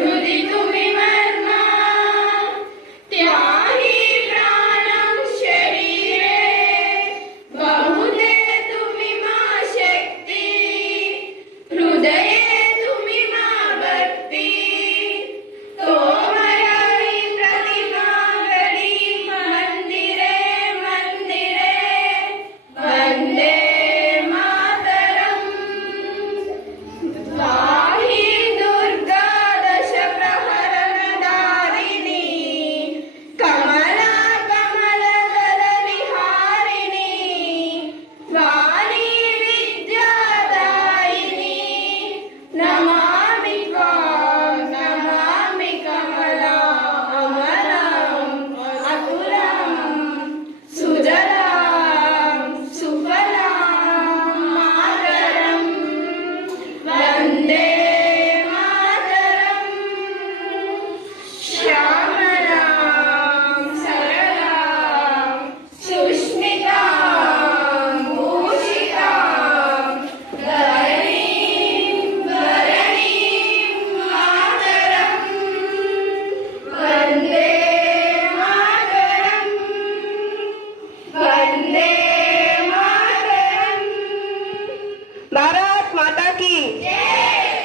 हृदि तुम्ही मर्मा त्याही प्राणं शरीरे बहुते तुम्ही मा शक्ती हृदये तुम्ही मा भक्ती तोमयी प्रतिमा गडी मंदिरे मंदिरे वंदे मातरम् वाही दुर्गा दश प्रहरणधारिणी कमला कमलदल विहारिणी वाणी विद्यादायिनी नमामि कमला अमलम् अतुलम् सुजलां सुफलां मातरम् वन्दे मातरम् श्यामलां सरलां सुस्मितां भूषितां धरणीं मातरम् वन्दे मातरम् वन्दे मातरम्। भारत माता की जय।